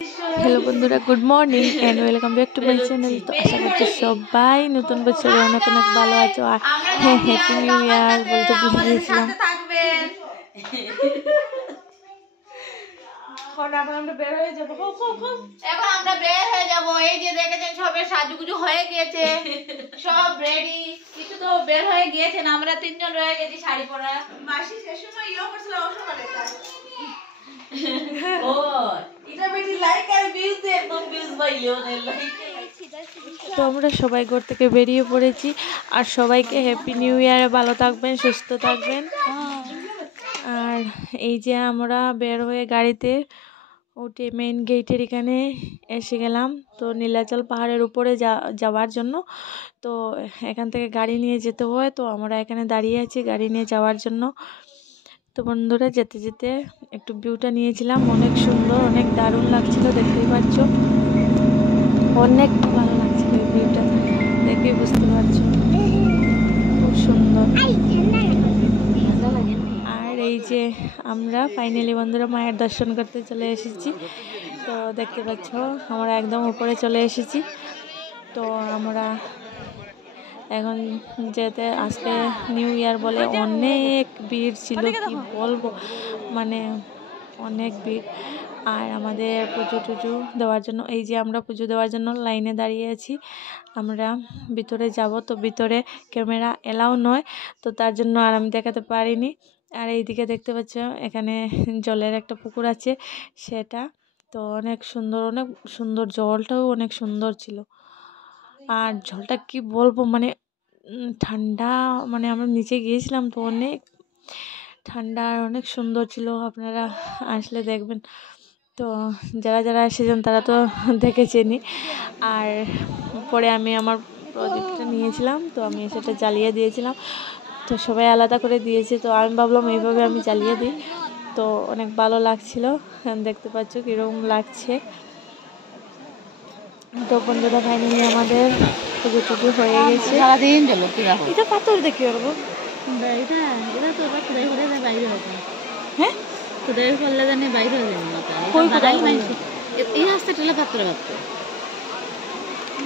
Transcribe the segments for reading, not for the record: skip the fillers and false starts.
Hello বন্ধুরা, good morning and welcome back to my channel. তো আশা করছি সবাই নতুন বছরে অনেক অনেক ভালো আছো। আর হ্যাঁ, হ্যাপি নিউ ইয়ার বলতে ভুলে গিয়েছিলাম। এখন আমরা বের হয়ে যাবো। এই যে দেখেছেন সবে সাজুগুজু হয়ে গিয়েছে, সব রেডি। কিছু তো বের হয়ে গিয়েছেন, আমরা তিনজন রয়ে গেছি শাড়ি পরা। মাসি সে সময় ইয়ে করছিল অসমালে ও এটা বেশি লাইক আর ভিউজ দে, একদম ভিউজ পাইও না লাইক। তো আমরা সবাই ঘর থেকে বেরিয়ে পড়েছি। আর সবাইকে হ্যাপি নিউ ইয়ারে, ভালো থাকবেন, সুস্থ থাকবেন। আর এই যে আমরা বের হয়ে গাড়িতে উঠে মেইন গেটের এখানে এসে গেলাম। তো নীলাচল পাহাড়ের উপরে যাওয়ার জন্য। তো এখান থেকে গাড়ি নিয়ে যেতে হয়, তো আমরা এখানে দাঁড়িয়ে আছি গাড়ি নিয়ে যাওয়ার জন্য। তো বন্ধুরা, যেতে যেতে একটু ভিউটা নিয়েছিলাম, অনেক সুন্দর, অনেক দারুণ লাগছিল, দেখতেই পাচ্ছ, অনেক ভালো লাগছিল এই ভিউটা, দেখেই বুঝতে পারছো, খুব সুন্দর। আর এই যে আমরা ফাইনালি বন্ধুরা মায়ের দর্শন করতে চলে এসেছি। তো দেখতে পাচ্ছ আমরা একদম উপরে চলে এসেছি। তো আমরা এখন যেতে, আজকে নিউ ইয়ার বলে অনেক ভিড় ছিল, কি বলবো, মানে অনেক ভিড়। আর আমাদের পুজো টুজো দেওয়ার জন্য, এই যে আমরা পুজো দেওয়ার জন্য লাইনে দাঁড়িয়ে আছি। আমরা ভিতরে যাব, তো ভিতরে ক্যামেরা এলাও নয়, তো তার জন্য আর আমি দেখাতে পারিনি। আর এইদিকে দেখতে পাচ্ছ এখানে জলের একটা পুকুর আছে, সেটা তো অনেক সুন্দর, অনেক সুন্দর, জলটাও অনেক সুন্দর ছিল। আর জলটা কি বলবো, মানে ঠান্ডা, মানে আমরা নিচে গিয়েছিলাম তো অনেক ঠান্ডা আর অনেক সুন্দর ছিল, আপনারা আসলে দেখবেন। তো যারা যারা এসেছেন তারা তো দেখেছেনই। আর পরে আমি আমার প্রদীপটা নিয়েছিলাম, তো আমি সেটা জ্বালিয়ে দিয়েছিলাম। তো সবাই আলাদা করে দিয়েছে, তো আমি ভাবলাম এইভাবে আমি জ্বালিয়ে দিই। তো অনেক ভালো লাগছিল, দেখতে পাচ্ছ কীরকম লাগছে। তো বন্ধুরা, ফাইনালি আমাদের পুজো টুজো হয়ে গেছে। সারাদিন চলো এটা পাথর দেখি পারবো, হ্যাঁ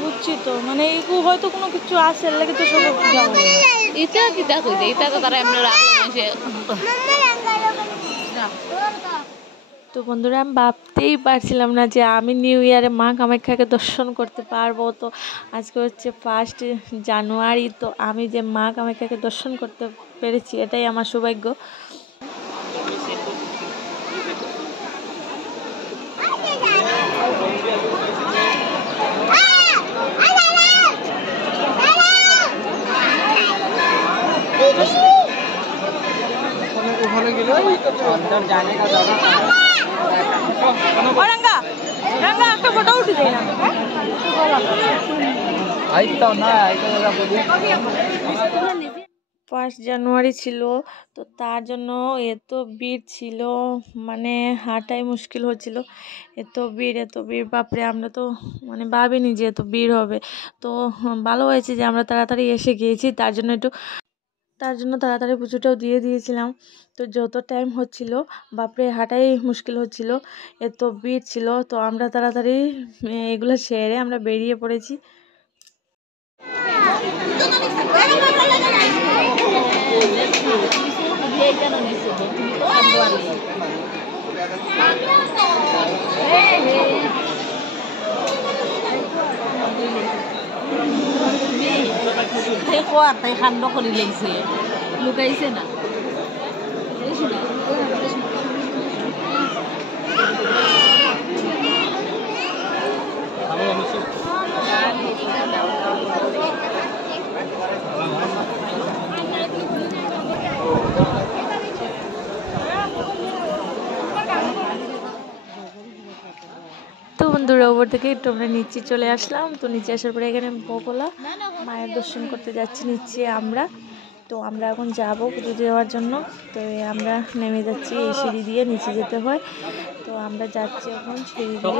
বুঝছি তো, মানে এইগু হয়তো কোনো কিছু আছে লাগে তো সব এটা কিতা কইতে, এটা তো তারা এমনি রাখলো মানুষে। তো বন্ধুরা, আমি ভাবতেই পারছিলাম না যে আমি নিউ ইয়ারে মা কামাখ্যাকে দর্শন করতে পারবো। তো আজকে হচ্ছে 1 জানুয়ারি, তো আমি যে মা কামাখ্যাকে দর্শন করতে পেরেছি, এটাই আমার সৌভাগ্য। একটা ফটো উঠে দেয় না, 1 জানুয়ারি ছিল, তো তার জন্য এত ভিড় ছিল, মানে হাঁটাই মুশকিল হচ্ছিল, এত ভিড় বাপরে, আমরা তো মানে ভাবিনি যে এত ভিড় হবে। তো ভালো হয়েছে যে আমরা তাড়াতাড়ি এসে গিয়েছি, তার জন্য তাড়াতাড়ি পুজোটাও দিয়ে দিয়েছিলাম। তো যত টাইম হচ্ছিল বাপরে হাঁটাই মুশকিল হচ্ছিল, এত ভিড় ছিল। তো আমরা তাড়াতাড়ি এগুলো সেরে আমরা বেরিয়ে পড়েছি। তাই কাণ্ড করে লেগছে, লুকাইছে না। তো বন্ধুরা, ওপর থেকে একটু আমরা নিচে চলে আসলাম। তো নিচে আসার পরে এখানে বগলা মায়ের দর্শন করতে যাচ্ছি নিচে আমরা। তো আমরা এখন যাব পুজো দেওয়ার জন্য। তো আমরা নেমে যাচ্ছি, এই সিঁড়ি দিয়ে নিচে যেতে হয়। তো আমরা যাচ্ছি এখন সিঁড়ি দিয়ে।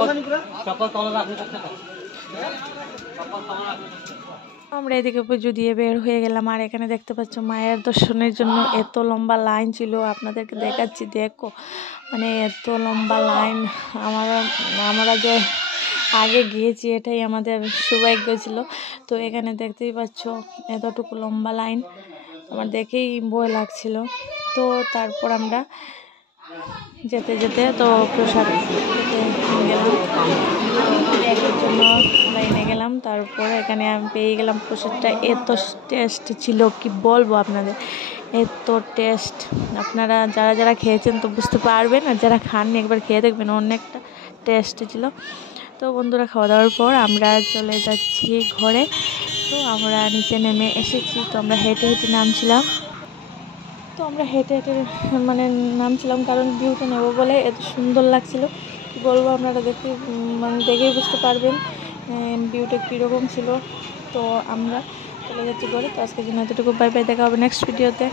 আমরা এদিকে পুজো দিয়ে বের হয়ে গেলাম। আর এখানে দেখতে পাচ্ছ মায়ের দর্শনের জন্য এত লম্বা লাইন ছিল, আপনাদেরকে দেখাচ্ছি দেখো, মানে এত লম্বা লাইন। আমরা যে আগে গিয়েছি এটাই আমাদের সৌভাগ্য ছিল। তো এখানে দেখতেই পাচ্ছ এতটুকু লম্বা লাইন, আমার দেখেই ভয় লাগছিল। তো তারপর আমরা যেতে যেতে তো প্রসাদ খেতে গেলাম, এর জন্য লাইনে গেলাম। তারপর এখানে আমি পেয়ে গেলাম প্রসাদটা, এত টেস্ট ছিল কি বলবো আপনাদের, এত টেস্ট। আপনারা যারা যারা খেয়েছেন তো বুঝতে পারবেন, আর যারা খাননি একবার খেয়ে দেখবেন, অনেকটা টেস্ট ছিল। তো বন্ধুরা, খাওয়া দাওয়ার পর আমরা চলে যাচ্ছি ঘরে। তো আমরা নিচে নেমে এসেছি। তো আমরা হেঁটে হেঁটে নামছিলাম। তো আমরা হেঁটে হেঁটে মানে নামছিলাম, কারণ ভিউটা নেব বলে। এত সুন্দর লাগছিল কি বলবো, আপনারা দেখে মানে দেখেই বুঝতে পারবেন ভিউটা কীরকম ছিল। তো আমরা চলে যাচ্ছি ঘরে। তো আজকের জন্য এতটুকু, বাই বাই, দেখা হবে নেক্সট ভিডিওতে।